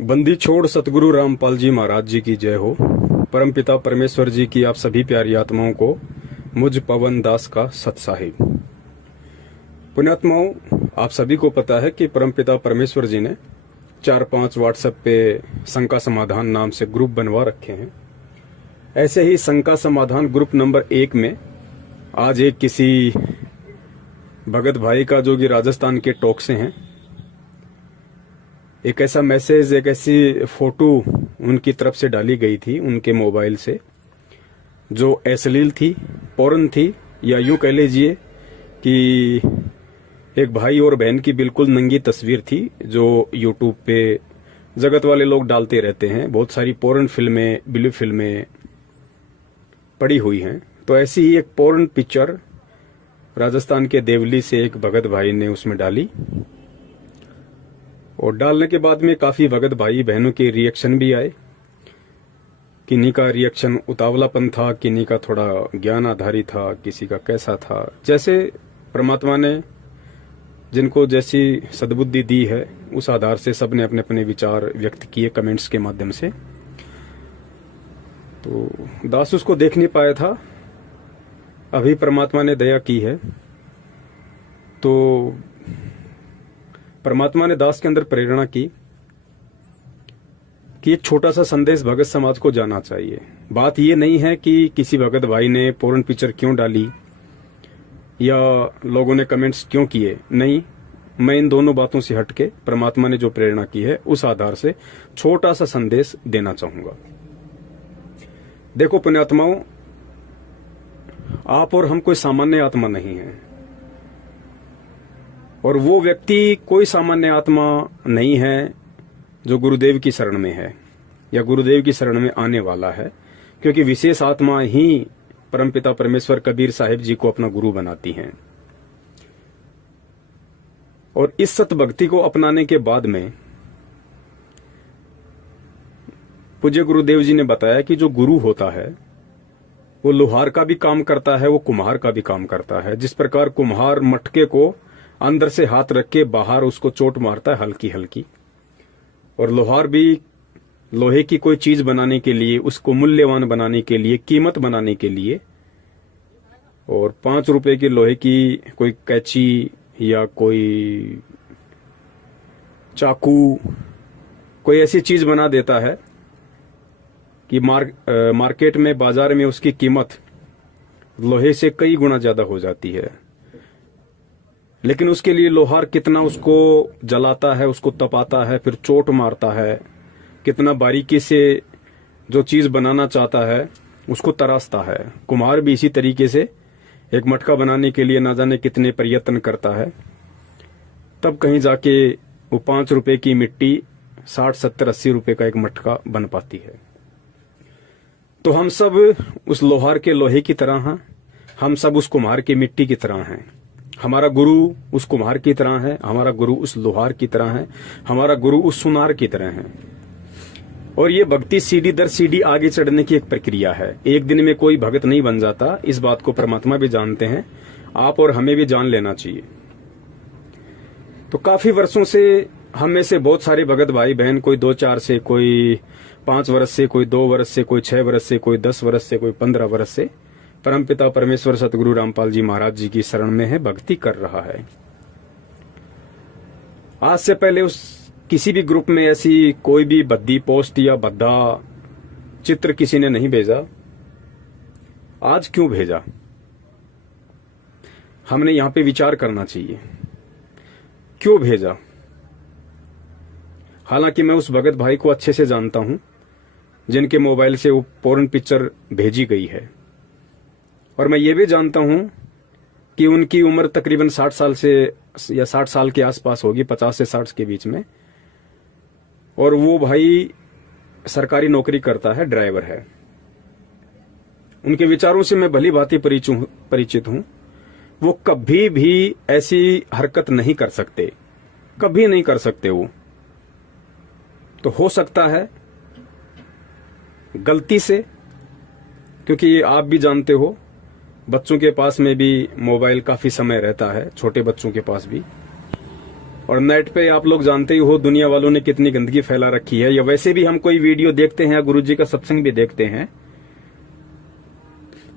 बंदी छोड़ सतगुरु रामपाल जी महाराज जी की जय हो। परमपिता परमेश्वर जी की आप सभी प्यारी आत्माओं को मुझ पवन दास का सत साहिब। पुण्यात्माओं, आप सभी को पता है कि परमपिता परमेश्वर जी ने 4-5 व्हाट्सएप पे शंका समाधान नाम से ग्रुप बनवा रखे हैं। ऐसे ही शंका समाधान ग्रुप नंबर 1 में आज एक किसी भगत भाई का, जो कि राजस्थान के टोंक से हैं, एक ऐसा मैसेज, एक ऐसी फोटो उनकी तरफ से डाली गई थी उनके मोबाइल से, जो अश्लील थी, पोर्न थी, या यूं कह लीजिए कि एक भाई और बहन की बिल्कुल नंगी तस्वीर थी, जो यूट्यूब पे जगत वाले लोग डालते रहते हैं। बहुत सारी पोर्न फिल्में, ब्लू फिल्में पड़ी हुई हैं। तो ऐसी ही एक पोर्न पिक्चर राजस्थान के देवली से एक भगत भाई ने उसमें डाली, और डालने के बाद में काफी भगत भाई बहनों के रिएक्शन भी आए। किन्हीं का रिएक्शन उतावलापन था, किन्हीं का थोड़ा ज्ञान आधारित था, किसी का कैसा था। जैसे परमात्मा ने जिनको जैसी सद्बुद्धि दी है, उस आधार से सबने अपने अपने विचार व्यक्त किए कमेंट्स के माध्यम से। तो दास उसको देख नहीं पाया था, अभी परमात्मा ने दया की है। तो परमात्मा ने दास के अंदर प्रेरणा की कि एक छोटा सा संदेश भगत समाज को जाना चाहिए। बात ये नहीं है कि किसी भगत भाई ने पोर्न पिक्चर क्यों डाली या लोगों ने कमेंट्स क्यों किए, नहीं। मैं इन दोनों बातों से हटके परमात्मा ने जो प्रेरणा की है उस आधार से छोटा सा संदेश देना चाहूंगा। देखो पुण्यात्माओं, आप और हम कोई सामान्य आत्मा नहीं है, और वो व्यक्ति कोई सामान्य आत्मा नहीं है जो गुरुदेव की शरण में है या गुरुदेव की शरण में आने वाला है, क्योंकि विशेष आत्मा ही परमपिता परमेश्वर कबीर साहिब जी को अपना गुरु बनाती हैं। और इस सत भक्ति को अपनाने के बाद में पूज्य गुरुदेव जी ने बताया कि जो गुरु होता है वो लोहार का भी काम करता है, वो कुम्हार का भी काम करता है। जिस प्रकार कुम्हार मटके को अंदर से हाथ रख के बाहर उसको चोट मारता है हल्की हल्की, और लोहार भी लोहे की कोई चीज बनाने के लिए, उसको मूल्यवान बनाने के लिए, कीमत बनाने के लिए, और 5 रुपए की लोहे की कोई कैंची या कोई चाकू, कोई ऐसी चीज बना देता है कि मार्केट में, बाजार में उसकी कीमत लोहे से कई गुना ज्यादा हो जाती है। लेकिन उसके लिए लोहार कितना उसको जलाता है, उसको तपाता है, फिर चोट मारता है, कितना बारीकी से जो चीज बनाना चाहता है उसको तराशता है। कुम्हार भी इसी तरीके से एक मटका बनाने के लिए ना जाने कितने प्रयत्न करता है, तब कहीं जाके वो 5 रुपए की मिट्टी 60, 70, 80 रुपए का एक मटका बन पाती है। तो हम सब उस लोहार के लोहे की तरह हैं, हम सब उस कुम्हार की मिट्टी की तरह हैं। हमारा गुरु उस कुम्हार की तरह है, हमारा गुरु उस लोहार की तरह है, हमारा गुरु उस सुनार की तरह है। और ये भक्ति सीढ़ी दर सीढ़ी आगे चढ़ने की एक प्रक्रिया है। एक दिन में कोई भगत नहीं बन जाता, इस बात को परमात्मा भी जानते हैं, आप और हमें भी जान लेना चाहिए। तो काफी वर्षों से हम में से बहुत सारे भगत भाई बहन, कोई 2-4 से, कोई 5 वर्ष से, कोई 2 वर्ष से, कोई 6 वर्ष से, कोई 10 वर्ष से, कोई 15 वर्ष से परमपिता परमेश्वर सतगुरु रामपाल जी महाराज जी की शरण में है, भक्ति कर रहा है। आज से पहले उस किसी भी ग्रुप में ऐसी कोई भी भद्दी पोस्ट या भद्दा चित्र किसी ने नहीं भेजा। आज क्यों भेजा, हमने यहां पे विचार करना चाहिए, क्यों भेजा। हालांकि मैं उस भगत भाई को अच्छे से जानता हूं जिनके मोबाइल से वो पोर्न पिक्चर भेजी गई है, और मैं ये भी जानता हूं कि उनकी उम्र तकरीबन 60 साल से या 60 साल के आसपास होगी, 50 से 60 के बीच में, और वो भाई सरकारी नौकरी करता है, ड्राइवर है। उनके विचारों से मैं भली भांति परिचित हूं। वो कभी भी ऐसी हरकत नहीं कर सकते, कभी नहीं कर सकते वो। तो हो सकता है गलती से, क्योंकि आप भी जानते हो बच्चों के पास में भी मोबाइल काफी समय रहता है, छोटे बच्चों के पास भी। और नेट पे आप लोग जानते ही हो दुनिया वालों ने कितनी गंदगी फैला रखी है, या वैसे भी हम कोई वीडियो देखते हैं या गुरुजी का सत्संग भी देखते हैं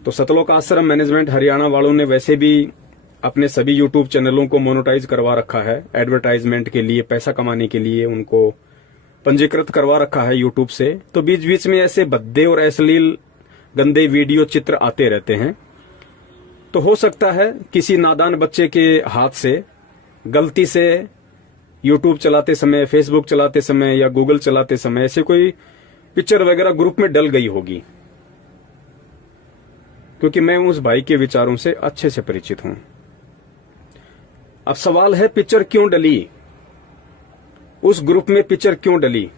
तो सतलोक आश्रम मैनेजमेंट हरियाणा वालों ने वैसे भी अपने सभी यूट्यूब चैनलों को मोनेटाइज करवा रखा है, एडवर्टाइजमेंट के लिए, पैसा कमाने के लिए उनको पंजीकृत करवा रखा है यूट्यूब से। तो बीच बीच में ऐसे भद्दे और अश्लील गंदे वीडियो चित्र आते रहते हैं। तो हो सकता है किसी नादान बच्चे के हाथ से गलती से यूट्यूब चलाते समय, फेसबुक चलाते समय या गूगल चलाते समय ऐसे कोई पिक्चर वगैरह ग्रुप में डल गई होगी, क्योंकि मैं उस भाई के विचारों से अच्छे से परिचित हूं। अब सवाल है पिक्चर क्यों डली, उस ग्रुप में पिक्चर क्यों डली।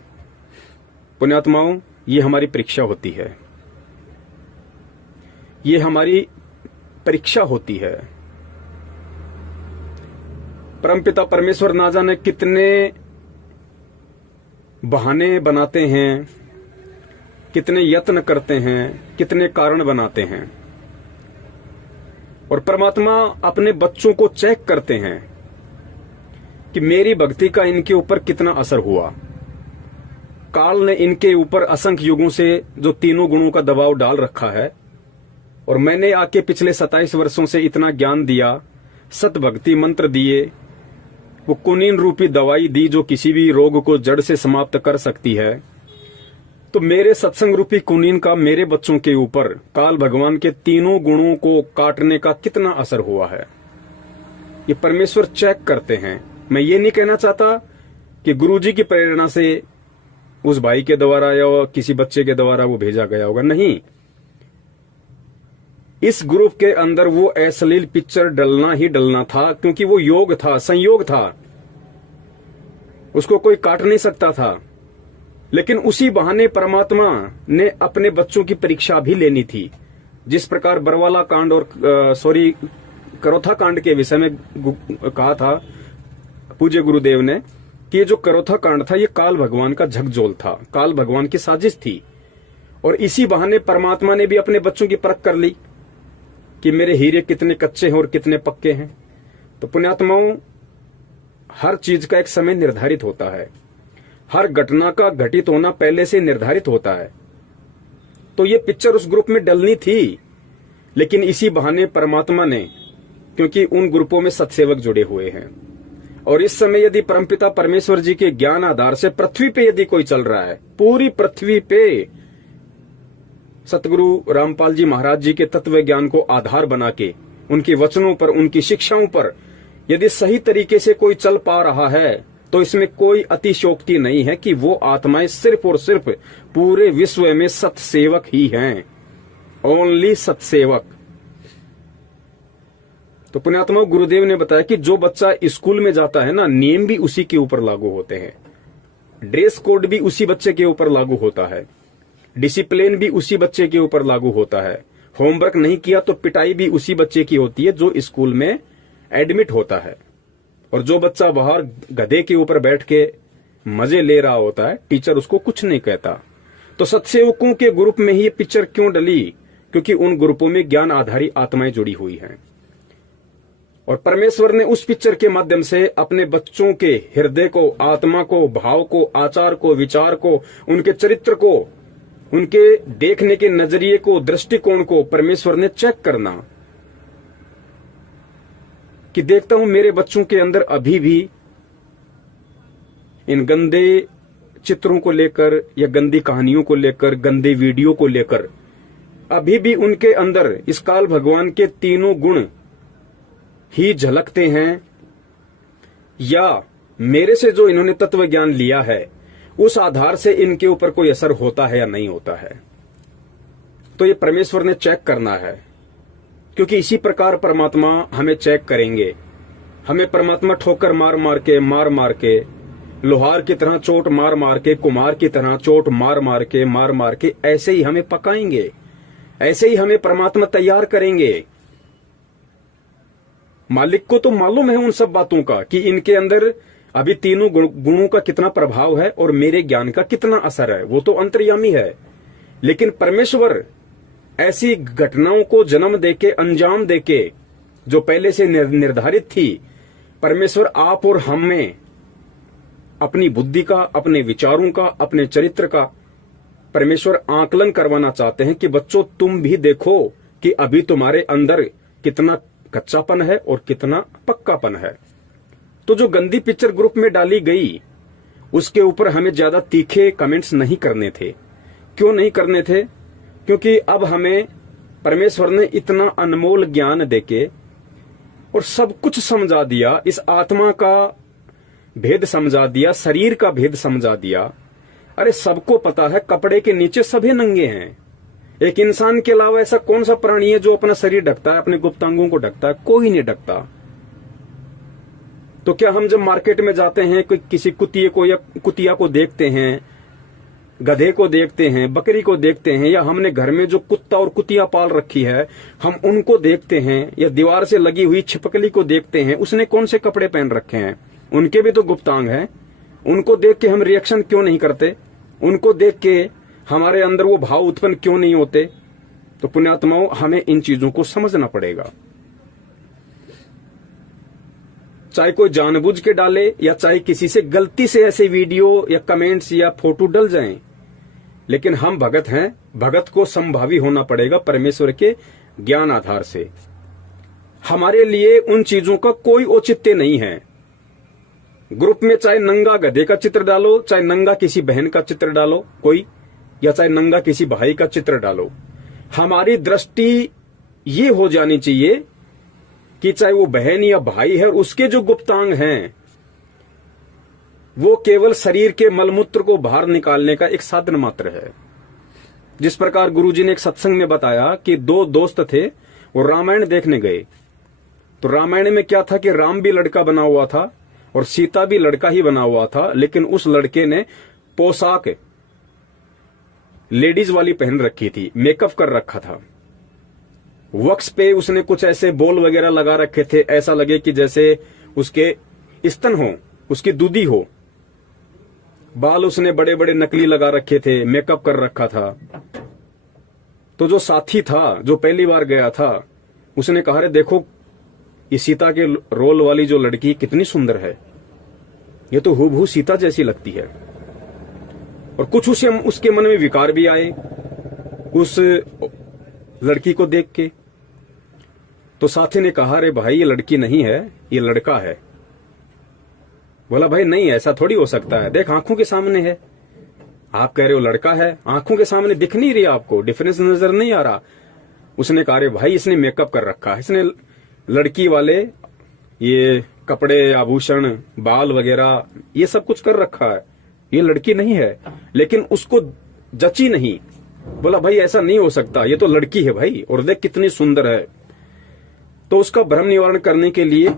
पुण्यात्माओं, ये हमारी परीक्षा होती है, ये हमारी परीक्षा होती है। परमपिता परमेश्वर ना जाने कितने बहाने बनाते हैं, कितने यत्न करते हैं, कितने कारण बनाते हैं, और परमात्मा अपने बच्चों को चेक करते हैं कि मेरी भक्ति का इनके ऊपर कितना असर हुआ। काल ने इनके ऊपर असंख्य युगों से जो तीनों गुणों का दबाव डाल रखा है, और मैंने आके पिछले 27 वर्षों से इतना ज्ञान दिया, सत भक्ति मंत्र दिए, वो कुनीन रूपी दवाई दी जो किसी भी रोग को जड़ से समाप्त कर सकती है। तो मेरे सत्संग रूपी कुनीन का मेरे बच्चों के ऊपर काल भगवान के तीनों गुणों को काटने का कितना असर हुआ है, ये परमेश्वर चेक करते हैं। मैं ये नहीं कहना चाहता कि गुरुजी की प्रेरणा से उस भाई के द्वारा या किसी बच्चे के द्वारा वो भेजा गया होगा, नहीं। इस ग्रुप के अंदर वो अश्लील पिक्चर डलना ही डलना था, क्योंकि वो योग था, संयोग था, उसको कोई काट नहीं सकता था। लेकिन उसी बहाने परमात्मा ने अपने बच्चों की परीक्षा भी लेनी थी। जिस प्रकार बरवाला कांड और करोथा कांड के विषय में कहा था पूज्य गुरुदेव ने कि ये जो करोथा कांड था ये काल भगवान का झकझोल था, काल भगवान की साजिश थी। और इसी बहाने परमात्मा ने भी अपने बच्चों की परख कर ली कि मेरे हीरे कितने कच्चे हैं और कितने पक्के हैं। तो पुण्यात्माओं, हर चीज का एक समय निर्धारित होता है, हर घटना का घटित होना पहले से निर्धारित होता है। तो ये पिक्चर उस ग्रुप में डलनी थी, लेकिन इसी बहाने परमात्मा ने, क्योंकि उन ग्रुपों में सत्सेवक जुड़े हुए हैं, और इस समय यदि परमपिता परमेश्वर जी के ज्ञान आधार से पृथ्वी पे यदि कोई चल रहा है, पूरी पृथ्वी पे सतगुरु रामपाल जी महाराज जी के तत्व ज्ञान को आधार बना के, उनके वचनों पर, उनकी शिक्षाओं पर यदि सही तरीके से कोई चल पा रहा है, तो इसमें कोई अतिशयोक्ति नहीं है कि वो आत्माएं सिर्फ और सिर्फ पूरे विश्व में सत्सेवक ही हैं, ओनली सत्सेवक। तो पुण्यात्मा, गुरुदेव ने बताया कि जो बच्चा स्कूल में जाता है ना, नियम भी उसी के ऊपर लागू होते हैं, ड्रेस कोड भी उसी बच्चे के ऊपर लागू होता है, डिसिप्लिन भी उसी बच्चे के ऊपर लागू होता है, होमवर्क नहीं किया तो पिटाई भी उसी बच्चे की होती है जो स्कूल में एडमिट होता है। और जो बच्चा बाहर गधे के ऊपर बैठ के मजे ले रहा होता है, टीचर उसको कुछ नहीं कहता। तो सत्सेवकों के ग्रुप में ही ये पिक्चर क्यों डली, क्योंकि उन ग्रुपों में ज्ञान आधारी आत्माएं जुड़ी हुई हैं, और परमेश्वर ने उस पिक्चर के माध्यम से अपने बच्चों के हृदय को, आत्मा को, भाव को, आचार को, विचार को, उनके चरित्र को, उनके देखने के नजरिए को, दृष्टिकोण को परमेश्वर ने चेक करना कि देखता हूं मेरे बच्चों के अंदर अभी भी इन गंदे चित्रों को लेकर या गंदी कहानियों को लेकर, गंदे वीडियो को लेकर अभी भी उनके अंदर इस काल भगवान के तीनों गुण ही झलकते हैं, या मेरे से जो इन्होंने तत्व ज्ञान लिया है उस आधार से इनके ऊपर कोई असर होता है या नहीं होता है। तो ये परमेश्वर ने चेक करना है, क्योंकि इसी प्रकार परमात्मा हमें चेक करेंगे। हमें परमात्मा ठोकर मार मार के लोहार की तरह चोट मार मार के, कुम्हार की तरह चोट मार मार के ऐसे ही हमें पकाएंगे, ऐसे ही हमें परमात्मा तैयार करेंगे। मालिक को तो मालूम है उन सब बातों का कि इनके अंदर अभी तीनों गुणों का कितना प्रभाव है और मेरे ज्ञान का कितना असर है, वो तो अंतर्यामी है। लेकिन परमेश्वर ऐसी घटनाओं को जन्म देके, अंजाम देके, जो पहले से निर्धारित थी, परमेश्वर आप और हम में अपनी बुद्धि का, अपने विचारों का, अपने चरित्र का परमेश्वर आकलन करवाना चाहते हैं कि बच्चों तुम भी देखो कि अभी तुम्हारे अंदर कितना कच्चापन है और कितना पक्कापन है। तो जो गंदी पिक्चर ग्रुप में डाली गई उसके ऊपर हमें ज्यादा तीखे कमेंट्स नहीं करने थे। क्यों नहीं करने थे? क्योंकि अब हमें परमेश्वर ने इतना अनमोल ज्ञान देके और सब कुछ समझा दिया, इस आत्मा का भेद समझा दिया, शरीर का भेद समझा दिया। अरे सबको पता है कपड़े के नीचे सभी नंगे हैं। एक इंसान के अलावा ऐसा कौन सा प्राणी है जो अपना शरीर ढकता है, अपने गुप्तांगों को ढकता है? कोई नहीं ढकता। तो क्या हम जब मार्केट में जाते हैं, कोई किसी कुतिये को या कुतिया को देखते हैं, गधे को देखते हैं, बकरी को देखते हैं, या हमने घर में जो कुत्ता और कुतिया पाल रखी है हम उनको देखते हैं, या दीवार से लगी हुई छिपकली को देखते हैं, उसने कौन से कपड़े पहन रखे हैं? उनके भी तो गुप्तांग हैं। उनको देख के हम रिएक्शन क्यों नहीं करते? उनको देख के हमारे अंदर वो भाव उत्पन्न क्यों नहीं होते? तो पुण्यात्माओं, हमें इन चीजों को समझना पड़ेगा। चाहे कोई जानबूझ के डाले या चाहे किसी से गलती से ऐसे वीडियो या कमेंट्स या फोटो डल जाएं, लेकिन हम भगत हैं, भगत को संभावी होना पड़ेगा परमेश्वर के ज्ञान आधार से। हमारे लिए उन चीजों का कोई औचित्य नहीं है। ग्रुप में चाहे नंगा गधे का चित्र डालो, चाहे नंगा किसी बहन का चित्र डालो कोई, या चाहे नंगा किसी भाई का चित्र डालो, हमारी दृष्टि ये हो जानी चाहिए कि चाहे वो बहन या भाई है, उसके जो गुप्तांग हैं वो केवल शरीर के मलमूत्र को बाहर निकालने का एक साधन मात्र है। जिस प्रकार गुरुजी ने एक सत्संग में बताया कि दो दोस्त थे, वो रामायण देखने गए। तो रामायण में क्या था कि राम भी लड़का बना हुआ था और सीता भी लड़का ही बना हुआ था, लेकिन उस लड़के ने पोशाक लेडीज वाली पहन रखी थी, मेकअप कर रखा था, वक्स पे उसने कुछ ऐसे बोल वगैरह लगा रखे थे, ऐसा लगे कि जैसे उसके स्तन हो, उसकी दूधी हो। बाल उसने बड़े बड़े नकली लगा रखे थे, मेकअप कर रखा था। तो जो साथी था, जो पहली बार गया था, उसने कहा, रे देखो ये सीता के रोल वाली जो लड़की कितनी सुंदर है, ये तो हूबहू सीता जैसी लगती है। और कुछ उसके मन में विकार भी आए उस लड़की को देख के। तो साथी ने कहा, रे भाई ये लड़की नहीं है, ये लड़का है। बोला, भाई नहीं, ऐसा थोड़ी हो सकता है, देख आंखों के सामने है। आप कह रहे हो लड़का है, आंखों के सामने दिख नहीं रही आपको, डिफरेंस नजर नहीं आ रहा। उसने कहा, रे भाई इसने मेकअप कर रखा है, इसने लड़की वाले ये कपड़े, आभूषण, बाल वगैरह ये सब कुछ कर रखा है, ये लड़की नहीं है। लेकिन उसको जची नहीं। बोला, भाई ऐसा नहीं हो सकता, ये तो लड़की है भाई, और देख कितनी सुंदर है। तो उसका भ्रम निवारण करने के लिए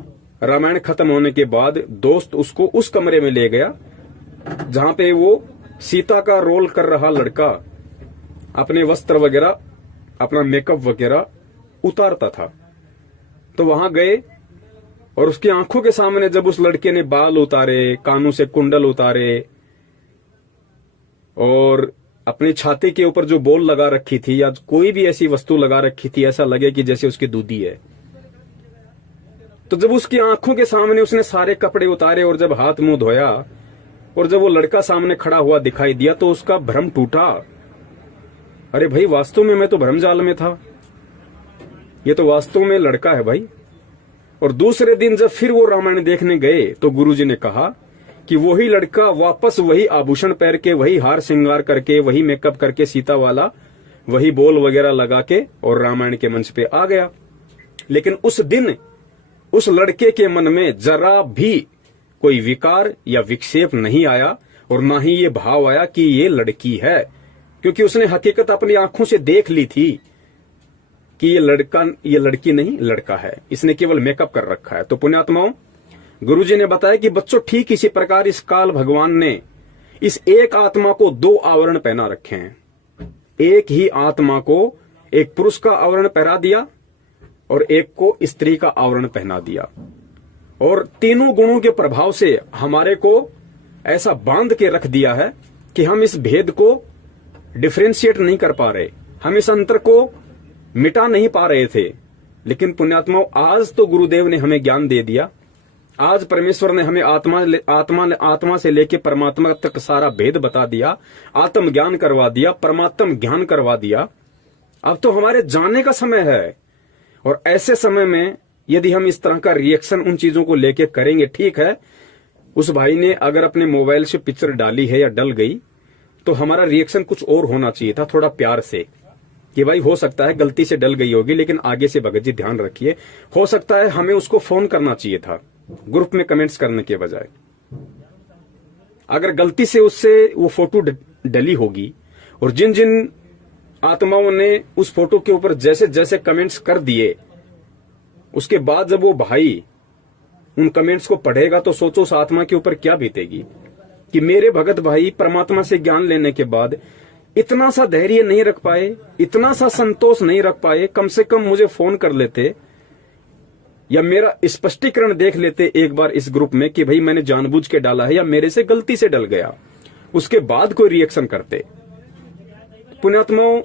रामायण खत्म होने के बाद दोस्त उसको उस कमरे में ले गया जहां पे वो सीता का रोल कर रहा लड़का अपने वस्त्र वगैरह, अपना मेकअप वगैरह उतारता था। तो वहां गए और उसकी आंखों के सामने जब उस लड़के ने बाल उतारे, कानों से कुंडल उतारे और अपनी छाती के ऊपर जो बोल लगा रखी थी या कोई भी ऐसी वस्तु लगा रखी थी, ऐसा लगे कि जैसे उसकी दूधी है। तो जब उसकी आंखों के सामने उसने सारे कपड़े उतारे और जब हाथ मुंह धोया और जब वो लड़का सामने खड़ा हुआ दिखाई दिया तो उसका भ्रम टूटा। अरे भाई, वास्तव में मैं तो भ्रमजाल में था, ये तो वास्तव में लड़का है भाई। और दूसरे दिन जब फिर वो रामायण देखने गए तो गुरुजी ने कहा कि वही लड़का वापस वही आभूषण पहन के, वही हार श्रृंगार करके, वही मेकअप करके, सीता वाला वही बोल वगैरह लगा के और रामायण के मंच पे आ गया। लेकिन उस दिन उस लड़के के मन में जरा भी कोई विकार या विक्षेप नहीं आया और ना ही ये भाव आया कि ये लड़की है, क्योंकि उसने हकीकत अपनी आंखों से देख ली थी कि ये लड़की नहीं, लड़का है, इसने केवल मेकअप कर रखा है। तो पुण्यात्माओं, गुरुजी ने बताया कि बच्चों ठीक इसी प्रकार इस काल भगवान ने इस एक आत्मा को दो आवरण पहना रखे हैं। एक ही आत्मा को एक पुरुष का आवरण पहना दिया और एक को स्त्री का आवरण पहना दिया, और तीनों गुणों के प्रभाव से हमारे को ऐसा बांध के रख दिया है कि हम इस भेद को डिफरेंशिएट नहीं कर पा रहे, हम इस अंतर को मिटा नहीं पा रहे थे। लेकिन पुण्यात्माओं, आज तो गुरुदेव ने हमें ज्ञान दे दिया आज परमेश्वर ने हमें आत्मा से लेके परमात्मा तक सारा भेद बता दिया, आत्म ज्ञान करवा दिया, परमात्म ज्ञान करवा दिया। अब तो हमारे जानने का समय है। और ऐसे समय में यदि हम इस तरह का रिएक्शन उन चीजों को लेके करेंगे, ठीक है, उस भाई ने अगर अपने मोबाइल से पिक्चर डाली है या डल गई, तो हमारा रिएक्शन कुछ और होना चाहिए था, थोड़ा प्यार से, कि भाई हो सकता है गलती से डल गई होगी, लेकिन आगे से भगत जी ध्यान रखिए। हो सकता है हमें उसको फोन करना चाहिए था, ग्रुप में कमेंट्स करने के बजाय। अगर गलती से उससे वो फोटो डली होगी, और जिन जिन आत्माओं ने उस फोटो के ऊपर जैसे जैसे कमेंट्स कर दिए, उसके बाद जब वो भाई उन कमेंट्स को पढ़ेगा, तो सोचो उस आत्मा के ऊपर क्या बीतेगी कि मेरे भगत भाई परमात्मा से ज्ञान लेने के बाद इतना सा धैर्य नहीं रख पाए, इतना सा संतोष नहीं रख पाए, कम से कम मुझे फोन कर लेते या मेरा स्पष्टीकरण देख लेते एक बार इस ग्रुप में कि भाई मैंने जानबूझ के डाला है या मेरे से गलती से डल गया, उसके बाद कोई रिएक्शन करते। पुण्यात्माओं,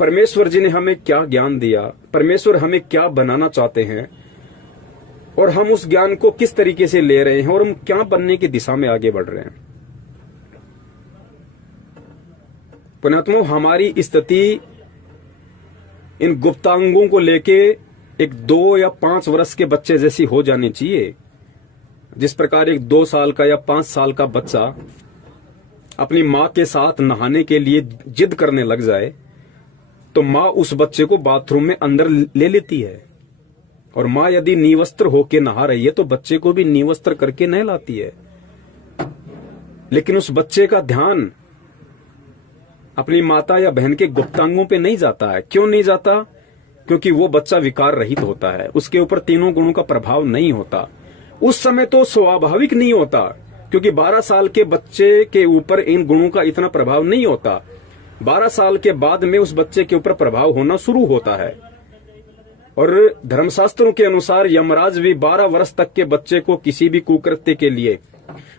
परमेश्वर जी ने हमें क्या ज्ञान दिया, परमेश्वर हमें क्या बनाना चाहते हैं, और हम उस ज्ञान को किस तरीके से ले रहे हैं, और हम क्या बनने की दिशा में आगे बढ़ रहे हैं। पुण्यात्माओं, हमारी स्थिति इन गुप्तांगों को लेके एक 2 या 5 वर्ष के बच्चे जैसी हो जानी चाहिए। जिस प्रकार एक 2 साल का या 5 साल का बच्चा अपनी माँ के साथ नहाने के लिए जिद करने लग जाए, तो माँ उस बच्चे को बाथरूम में अंदर ले लेती है, और माँ यदि निवस्त्र होके नहा रही है तो बच्चे को भी निवस्त्र करके नहलाती है। लेकिन उस बच्चे का ध्यान अपनी माता या बहन के गुप्तांगों पे नहीं जाता है। क्यों नहीं जाता? क्योंकि वो बच्चा विकार रहित होता है, उसके ऊपर तीनों गुणों का प्रभाव नहीं होता। उस समय तो स्वाभाविक नहीं होता, क्योंकि 12 साल के बच्चे के ऊपर इन गुणों का इतना प्रभाव नहीं होता। 12 साल के बाद में उस बच्चे के ऊपर प्रभाव होना शुरू होता है। और धर्मशास्त्रों के अनुसार यमराज भी 12 वर्ष तक के बच्चे को किसी भी कुकृत्य के लिए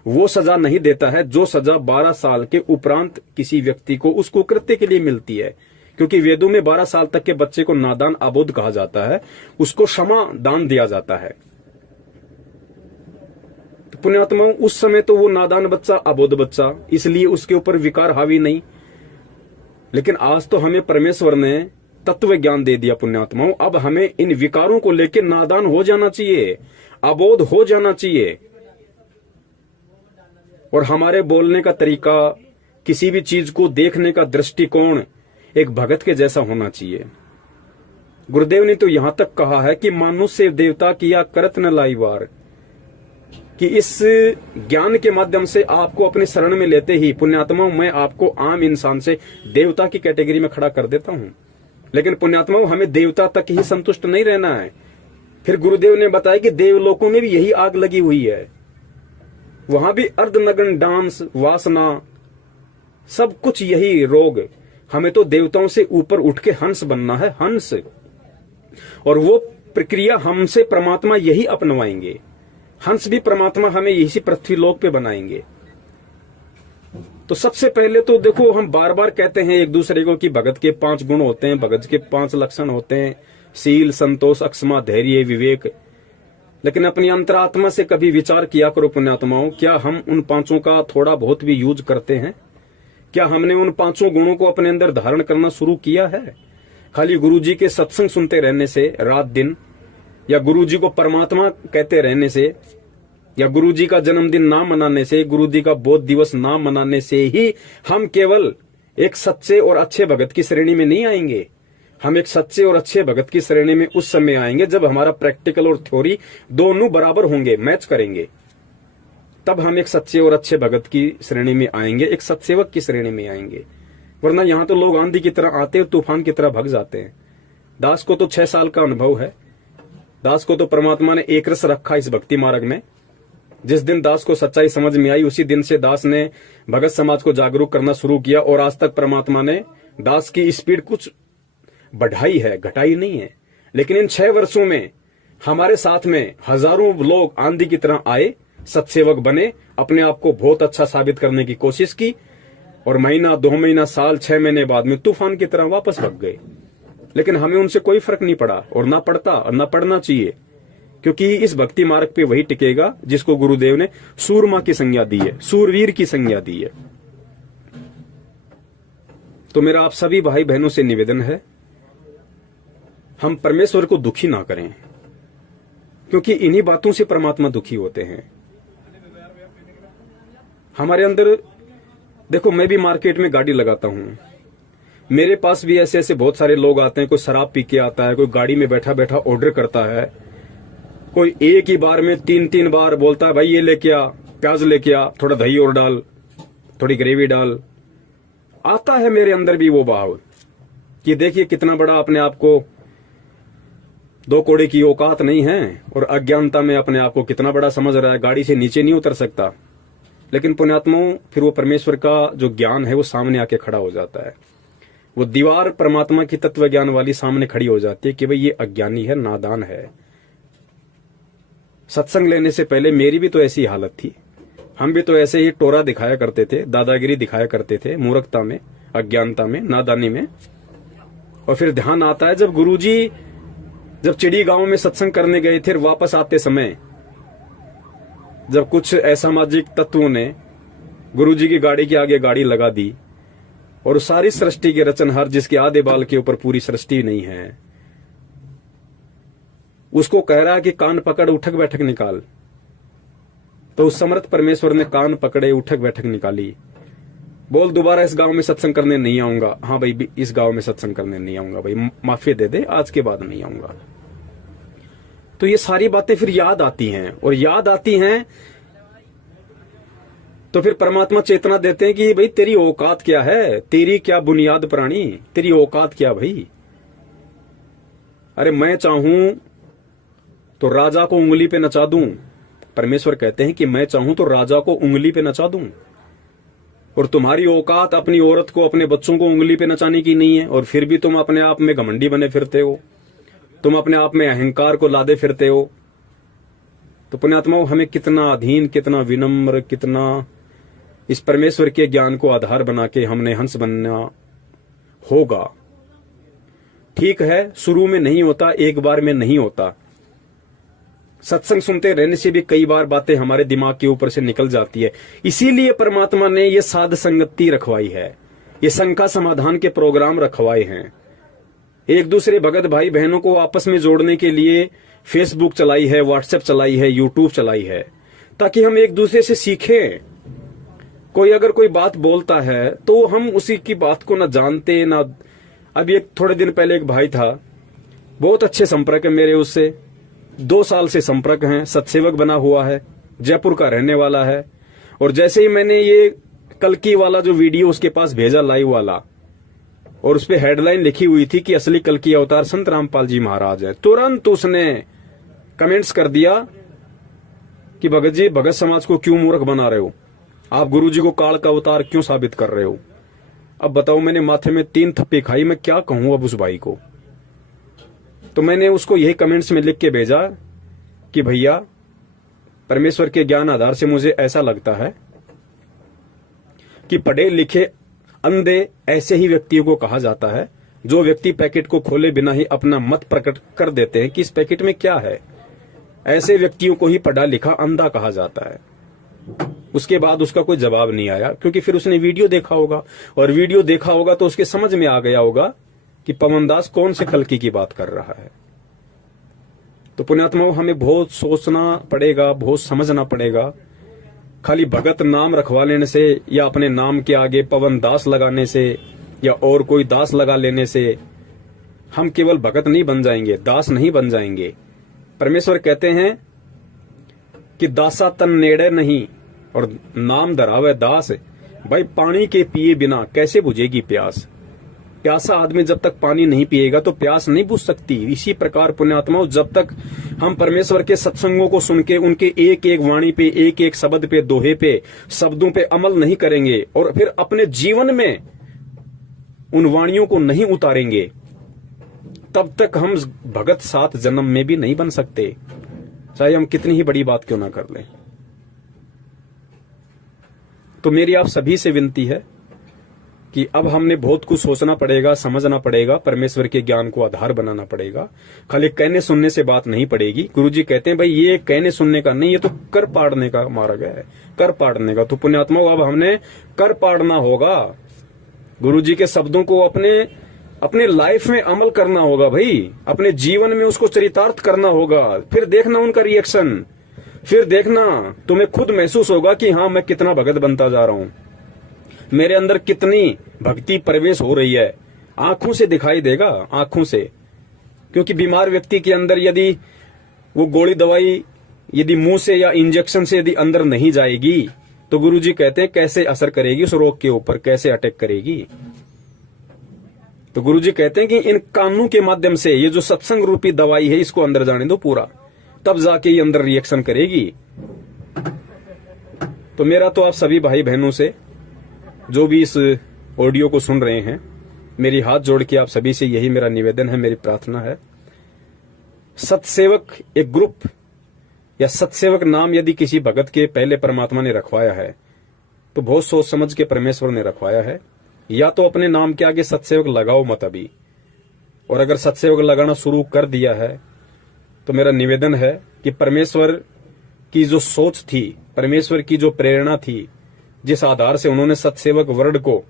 वो सजा नहीं देता है जो सजा 12 साल के उपरांत किसी व्यक्ति को उस कुकृत्य के लिए मिलती है। क्योंकि वेदों में 12 साल तक के बच्चे को नादान अबोध कहा जाता है, उसको क्षमा दान दिया जाता है। तो पुण्यात्माओं, उस समय तो वो नादान बच्चा, अबोध बच्चा, इसलिए उसके ऊपर विकार हावी नहीं। लेकिन आज तो हमें परमेश्वर ने तत्व ज्ञान दे दिया पुण्यात्माओं। अब हमें इन विकारों को लेकर नादान हो जाना चाहिए, अबोध हो जाना चाहिए, और हमारे बोलने का तरीका, किसी भी चीज को देखने का दृष्टिकोण एक भगत के जैसा होना चाहिए। गुरुदेव ने तो यहां तक कहा है कि मानुष्य देवता किया करत न लाइवार, कि इस ज्ञान के माध्यम से आपको अपने शरण में लेते ही पुण्यात्माओं मैं आपको आम इंसान से देवता की कैटेगरी में खड़ा कर देता हूं। लेकिन पुण्यात्माओं, हमें देवता तक ही संतुष्ट नहीं रहना है। फिर गुरुदेव ने बताया कि देवलोकों में भी यही आग लगी हुई है, वहां भी अर्धनग्न डांस, वासना, सब कुछ यही रोग। हमें तो देवताओं से ऊपर उठ के हंस बनना है, हंस। और वो प्रक्रिया हमसे परमात्मा यही अपनवाएंगे। हंस भी परमात्मा हमें इसी पृथ्वी लोक पे बनाएंगे। तो सबसे पहले तो देखो, हम बार बार कहते हैं एक दूसरे को कि भगत के 5 गुण होते हैं, भगत के 5 लक्षण होते हैं, शील, संतोष, अक्षमा, धैर्य, विवेक। लेकिन अपनी अंतरात्मा से कभी विचार किया करो पुण्यात्माओं, क्या हम उन 5 का थोड़ा बहुत भी यूज करते हैं? क्या हमने उन 5 गुणों को अपने अंदर धारण करना शुरू किया है? खाली गुरुजी के सत्संग सुनते रहने से रात दिन, या गुरुजी को परमात्मा कहते रहने से, या गुरुजी का जन्मदिन ना मनाने से, गुरुजी का बोध दिवस ना मनाने से ही हम केवल एक सच्चे और अच्छे भगत की श्रेणी में नहीं आएंगे। हम एक सच्चे और अच्छे भगत की श्रेणी में उस समय आएंगे जब हमारा प्रैक्टिकल और थ्योरी दोनों बराबर होंगे, मैच करेंगे। तब हम एक सच्चे और अच्छे भगत की श्रेणी में आएंगे, एक सत्सेवक की श्रेणी में आएंगे। वरना यहां तो लोग आंधी की तरह आते और तूफान की तरह भग जाते हैं। दास को तो 6 साल का अनुभव है। दास को तो परमात्मा ने एक रस रखा इस भक्ति मार्ग में। जिस दिन दास को सच्चाई समझ में आई, उसी दिन से दास ने भगत समाज को जागरूक करना शुरू किया, और आज तक परमात्मा ने दास की स्पीड कुछ बढ़ाई है, घटाई नहीं है। लेकिन इन 6 वर्षों में हमारे साथ में हजारों लोग आंधी की तरह आए, सत्सेवक बने, अपने आप को बहुत अच्छा साबित करने की कोशिश की, और महीना, 2 महीना, साल, 6 महीने बाद में तूफान की तरह वापस भग गए। लेकिन हमें उनसे कोई फर्क नहीं पड़ा, और ना पड़ता और ना पड़ना चाहिए, क्योंकि इस भक्ति मार्ग पे वही टिकेगा जिसको गुरुदेव ने सूरमा की संज्ञा दी है, सूरवीर की संज्ञा दी है। तो मेरा आप सभी भाई बहनों से निवेदन है, हम परमेश्वर को दुखी ना करें, क्योंकि इन्हीं बातों से परमात्मा दुखी होते हैं। हमारे अंदर देखो, मैं भी मार्केट में गाड़ी लगाता हूं, मेरे पास भी ऐसे ऐसे बहुत सारे लोग आते हैं। कोई शराब पी के आता है, कोई गाड़ी में बैठा बैठा ऑर्डर करता है, कोई एक ही बार में 3-3 बार बोलता है भाई ये लेके आ, प्याज लेके आ, थोड़ा दही और डाल, थोड़ी ग्रेवी डाल। आता है मेरे अंदर भी वो भाव कि देखिए कितना बड़ा अपने आप को, 2 कौड़े की औकात नहीं है और अज्ञानता में अपने आप को कितना बड़ा समझ रहा है, गाड़ी से नीचे नहीं उतर सकता। लेकिन पुण्यात्माओं, फिर वो परमेश्वर का जो ज्ञान है वो सामने आके खड़ा हो जाता है। वो दीवार परमात्मा की तत्व ज्ञान वाली सामने खड़ी हो जाती है कि भाई ये अज्ञानी है, नादान है। सत्संग लेने से पहले मेरी भी तो ऐसी हालत थी, हम भी तो ऐसे ही टोरा दिखाया करते थे, दादागिरी दिखाया करते थे, मूर्खता में, अज्ञानता में, नादानी में। और फिर ध्यान आता है जब गुरुजी जब चिड़ी गांव में सत्संग करने गए थे, वापस आते समय जब कुछ असामाजिक तत्वों ने गुरुजी की गाड़ी के आगे गाड़ी लगा दी और सारी सृष्टि के रचनहार जिसके आधे बाल के ऊपर पूरी सृष्टि नहीं है, उसको कह रहा है कि कान पकड़ उठक बैठक निकाल। तो उस समर्थ परमेश्वर ने कान पकड़े, उठक बैठक निकाली। बोल दोबारा इस गांव में सत्संग करने नहीं आऊंगा। हाँ भाई, इस गांव में सत्संग करने नहीं आऊंगा भाई, माफी दे दे, आज के बाद नहीं आऊंगा। तो ये सारी बातें फिर याद आती हैं, और याद आती हैं तो फिर परमात्मा चेतना देते हैं कि भाई तेरी औकात क्या है, तेरी क्या बुनियाद प्राणी, तेरी औकात क्या भाई। अरे मैं चाहूं तो राजा को उंगली पे नचा दूं। परमेश्वर कहते हैं कि मैं चाहूं तो राजा को उंगली पे नचा दूं, और तुम्हारी औकात अपनी औरत को, अपने बच्चों को उंगली पे नचाने की नहीं है, और फिर भी तुम अपने आप में घमंडी बने फिरते हो, तुम अपने आप में अहंकार को लादे फिरते हो। तो पुण्यात्माओं, हमें कितना अधीन, कितना विनम्र, कितना इस परमेश्वर के ज्ञान को आधार बना के हमने हंस बनना होगा। ठीक है, शुरू में नहीं होता, एक बार में नहीं होता। सत्संग सुनते रहने से भी कई बार बातें हमारे दिमाग के ऊपर से निकल जाती है। इसीलिए परमात्मा ने ये साध संगति रखवाई है, ये शंका समाधान के प्रोग्राम रखवाए हैं। एक दूसरे भगत भाई बहनों को आपस में जोड़ने के लिए फेसबुक चलाई है, व्हाट्सएप चलाई है, यूट्यूब चलाई है, ताकि हम एक दूसरे से सीखें। कोई अगर कोई बात बोलता है तो हम उसी की बात को ना जानते ना। अभी एक थोड़े दिन पहले एक भाई था, बहुत अच्छे संपर्क है मेरे उससे, 2 साल से संपर्क हैं, सत्सेवक बना हुआ है, जयपुर का रहने वाला है। और जैसे ही मैंने ये कल्कि वाला जो वीडियो उसके पास भेजा, लाइव वाला, और उस पे हेडलाइन लिखी हुई थी कि असली कल्कि अवतार संत रामपाल जी महाराज है, तुरंत उसने कमेंट्स कर दिया कि भगत जी, भगत समाज को क्यों मूर्ख बना रहे हो, आप गुरुजी को काल का अवतार क्यों साबित कर रहे हो। अब बताओ, मैंने माथे में 3 थप्पी खाई, मैं क्या कहूं अब उस भाई को। तो मैंने उसको यही कमेंट्स में लिख के भेजा कि भैया, परमेश्वर के ज्ञान आधार से मुझे ऐसा लगता है कि पढ़े लिखे अंधे ऐसे ही व्यक्तियों को कहा जाता है जो व्यक्ति पैकेट को खोले बिना ही अपना मत प्रकट कर देते हैं कि इस पैकेट में क्या है। ऐसे व्यक्तियों को ही पढ़ा लिखा अंधा कहा जाता है। उसके बाद उसका कोई जवाब नहीं आया, क्योंकि फिर उसने वीडियो देखा होगा, और वीडियो देखा होगा तो उसके समझ में आ गया होगा कि पवनदास कौन से कल्कि की बात कर रहा है। तो पुण्यात्माओं, हमें बहुत सोचना पड़ेगा, बहुत समझना पड़ेगा। खाली भगत नाम रखवा लेने से या अपने नाम के आगे पवन दास लगाने से या और कोई दास लगा लेने से हम केवल भगत नहीं बन जाएंगे, दास नहीं बन जाएंगे। परमेश्वर कहते हैं कि दासा तन नेड़े नहीं और नाम धरावे दास। भाई, पानी के पिए बिना कैसे बुझेगी प्यास। प्यासा आदमी जब तक पानी नहीं पिएगा तो प्यास नहीं बुझ सकती। इसी प्रकार पुण्यात्माओं, जब तक हम परमेश्वर के सत्संगों को सुन के उनके एक एक वाणी पे, एक एक शब्द पे, दोहे पे, शब्दों पे अमल नहीं करेंगे और फिर अपने जीवन में उन वाणियों को नहीं उतारेंगे, तब तक हम भगत 7 जन्म में भी नहीं बन सकते, चाहे हम कितनी ही बड़ी बात क्यों ना कर लें। तो मेरी आप सभी से विनती है कि अब हमने बहुत कुछ सोचना पड़ेगा, समझना पड़ेगा, परमेश्वर के ज्ञान को आधार बनाना पड़ेगा। खाली कहने सुनने से बात नहीं पड़ेगी। गुरुजी कहते हैं भाई ये कहने सुनने का नहीं, ये तो कर पाड़ने का मार्ग है, कर पाड़ने का। तो पुण्यात्मा अब हमने कर पाड़ना होगा, गुरुजी के शब्दों को अपने लाइफ में अमल करना होगा भाई, अपने जीवन में उसको चरितार्थ करना होगा। फिर देखना उनका रिएक्शन, फिर देखना तुम्हें खुद महसूस होगा कि हाँ मैं कितना भगत बनता जा रहा हूं, मेरे अंदर कितनी भक्ति प्रवेश हो रही है। आंखों से दिखाई देगा, आंखों से। क्योंकि बीमार व्यक्ति के अंदर यदि वो गोली दवाई यदि मुंह से या इंजेक्शन से यदि अंदर नहीं जाएगी तो गुरुजी कहते हैं कैसे असर करेगी उस रोग के ऊपर, कैसे अटैक करेगी। तो गुरुजी कहते हैं कि इन कानों के माध्यम से ये जो सत्संग रूपी दवाई है इसको अंदर जाने दो पूरा, तब जाके ये अंदर रिएक्शन करेगी। तो मेरा तो आप सभी भाई बहनों से जो भी इस ऑडियो को सुन रहे हैं, मेरी हाथ जोड़ के आप सभी से यही मेरा निवेदन है, मेरी प्रार्थना है। सतसेवक एक ग्रुप या सतसेवक नाम यदि किसी भगत के पहले परमात्मा ने रखवाया है तो बहुत सोच समझ के परमेश्वर ने रखवाया है। या तो अपने नाम के आगे सतसेवक लगाओ मत अभी, और अगर सतसेवक लगाना शुरू कर दिया है तो मेरा निवेदन है कि परमेश्वर की जो सोच थी, परमेश्वर की जो प्रेरणा थी, जिस आधार से उन्होंने सतसेवक वर्ड को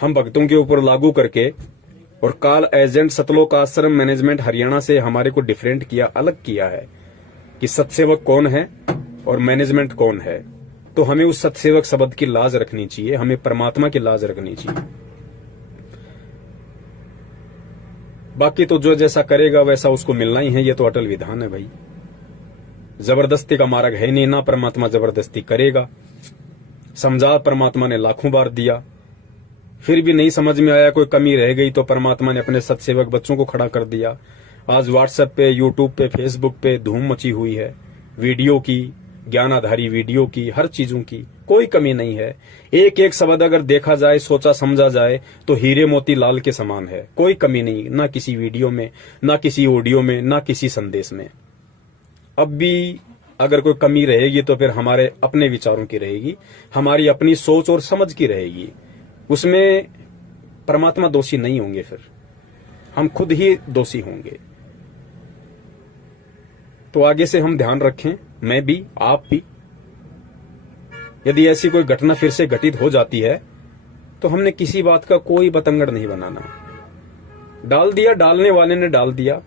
हम भक्तों के ऊपर लागू करके और काल एजेंट सतलोक आश्रम मैनेजमेंट हरियाणा से हमारे को डिफरेंट किया, अलग किया है कि सतसेवक कौन है और मैनेजमेंट कौन है। तो हमें उस सतसेवक शब्द की लाज रखनी चाहिए, हमें परमात्मा की लाज रखनी चाहिए। बाकी तो जो जैसा करेगा वैसा उसको मिलना ही है, ये तो अटल विधान है भाई। जबरदस्ती का मार्ग है नहीं, ना परमात्मा जबरदस्ती करेगा। समझा परमात्मा ने लाखों बार दिया, फिर भी नहीं समझ में आया, कोई कमी रह गई तो परमात्मा ने अपने सतसेवक बच्चों को खड़ा कर दिया। आज व्हाट्सएप पे, यूट्यूब पे, फेसबुक पे धूम मची हुई है, वीडियो की, ज्ञानाधारी वीडियो की, हर चीजों की कोई कमी नहीं है। एक एक शब्द अगर देखा जाए, सोचा समझा जाए तो हीरे मोती लाल के समान है, कोई कमी नहीं, ना किसी वीडियो में, ना किसी ऑडियो में, ना किसी संदेश में। अब भी अगर कोई कमी रहेगी तो फिर हमारे अपने विचारों की रहेगी, हमारी अपनी सोच और समझ की रहेगी। उसमें परमात्मा दोषी नहीं होंगे, फिर हम खुद ही दोषी होंगे। तो आगे से हम ध्यान रखें, मैं भी, आप भी। यदि ऐसी कोई घटना फिर से घटित हो जाती है तो हमने किसी बात का कोई बतंगड़ नहीं बनाना। डाल दिया, डालने वाले ने डाल दिया।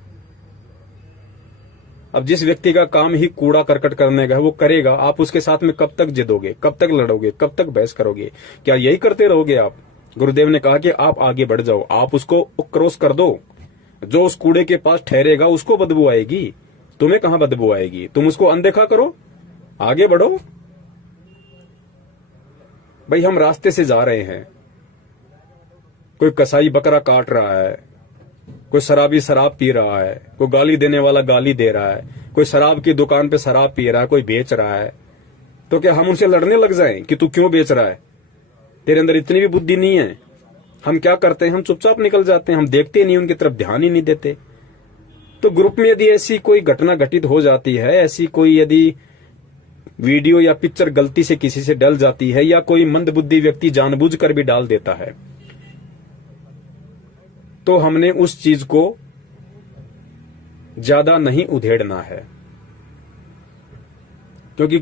अब जिस व्यक्ति का काम ही कूड़ा करकट करने का है वो करेगा, आप उसके साथ में कब तक जिदोगे, कब तक लड़ोगे, कब तक बहस करोगे? क्या यही करते रहोगे आप? गुरुदेव ने कहा कि आप आगे बढ़ जाओ, आप उसको क्रॉस कर दो। जो उस कूड़े के पास ठहरेगा उसको बदबू आएगी, तुम्हें कहां बदबू आएगी? तुम उसको अनदेखा करो, आगे बढ़ो। भाई हम रास्ते से जा रहे हैं, कोई कसाई बकरा काट रहा है, कोई शराबी शराब पी रहा है, कोई गाली देने वाला गाली दे रहा है, कोई शराब की दुकान पे शराब पी रहा है, कोई बेच रहा है। तो क्या हम उनसे लड़ने लग जाएं कि तू क्यों बेच रहा है? तेरे अंदर इतनी भी बुद्धि नहीं है। हम क्या करते हैं, हम चुपचाप निकल जाते हैं, हम देखते नहीं, उनकी तरफ ध्यान ही नहीं देते। तो ग्रुप में यदि ऐसी कोई घटना घटित हो जाती है, ऐसी कोई यदि वीडियो या पिक्चर गलती से किसी से डल जाती है, या कोई मंदबुद्धि व्यक्ति जानबूझकर भी डाल देता है, तो हमने उस चीज को ज्यादा नहीं उधेड़ना है। क्योंकि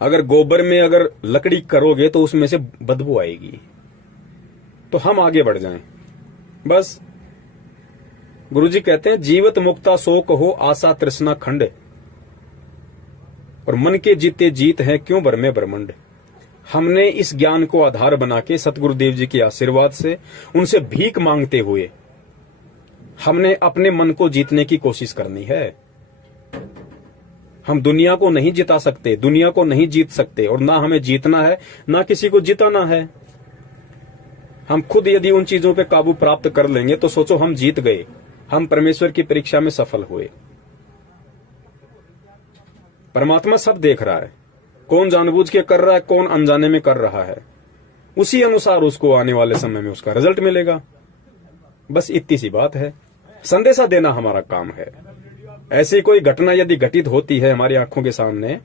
अगर गोबर में अगर लकड़ी करोगे तो उसमें से बदबू आएगी। तो हम आगे बढ़ जाएं बस। गुरुजी कहते हैं जीवत मुक्ता शोक हो आशा तृष्णा खंड, और मन के जीते जीत है क्यों भर में ब्रह्मंड। हमने इस ज्ञान को आधार बना के सतगुरुदेव जी के आशीर्वाद से, उनसे भीख मांगते हुए हमने अपने मन को जीतने की कोशिश करनी है। हम दुनिया को नहीं जिता सकते, दुनिया को नहीं जीत सकते, और ना हमें जीतना है, ना किसी को जिताना है। हम खुद यदि उन चीजों पे काबू प्राप्त कर लेंगे तो सोचो हम जीत गए, हम परमेश्वर की परीक्षा में सफल हुए। परमात्मा सब देख रहा है, कौन जानबूझ के कर रहा है, कौन अनजाने में कर रहा है, उसी अनुसार उसको आने वाले समय में उसका रिजल्ट मिलेगा। बस इतनी सी बात है, संदेशा देना हमारा काम है। ऐसी कोई घटना यदि घटित होती है हमारी आंखों के सामने,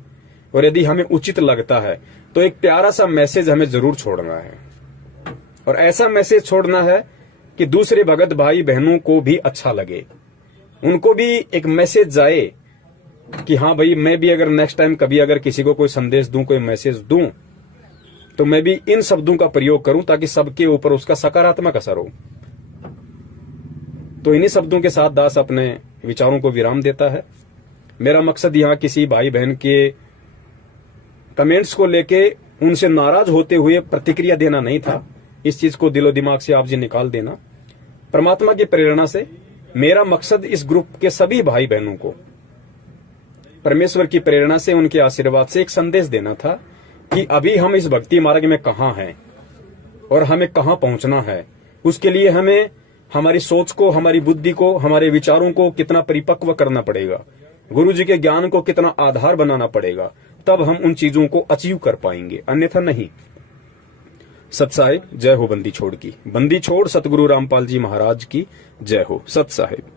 और यदि हमें उचित लगता है तो एक प्यारा सा मैसेज हमें जरूर छोड़ना है, और ऐसा मैसेज छोड़ना है कि दूसरे भगत भाई बहनों को भी अच्छा लगे, उनको भी एक मैसेज जाए कि हाँ भाई, मैं भी अगर नेक्स्ट टाइम कभी अगर किसी को कोई संदेश दूं, कोई मैसेज दूं, तो मैं भी इन शब्दों का प्रयोग करूं ताकि सबके ऊपर उसका सकारात्मक असर हो। तो इन्हीं शब्दों के साथ दास अपने विचारों को विराम देता है। मेरा मकसद यहां किसी भाई बहन के कमेंट्स को लेके उनसे नाराज होते हुए प्रतिक्रिया देना नहीं था। इस चीज को दिलो दिमाग से आप जी निकाल देना। परमात्मा की प्रेरणा से मेरा मकसद इस ग्रुप के सभी भाई बहनों को परमेश्वर की प्रेरणा से, उनके आशीर्वाद से एक संदेश देना था कि अभी हम इस भक्ति मार्ग में कहां हैं और हमें कहां पहुंचना है। उसके लिए हमें हमारी सोच को, हमारी बुद्धि को, हमारे विचारों को कितना परिपक्व करना पड़ेगा, गुरु जी के ज्ञान को कितना आधार बनाना पड़ेगा, तब हम उन चीजों को अचीव कर पाएंगे, अन्यथा नहीं। सत साहिब, जय हो बंदी छोड़ की। बंदी छोड़ सतगुरु रामपाल जी महाराज की जय हो। सत साहिब।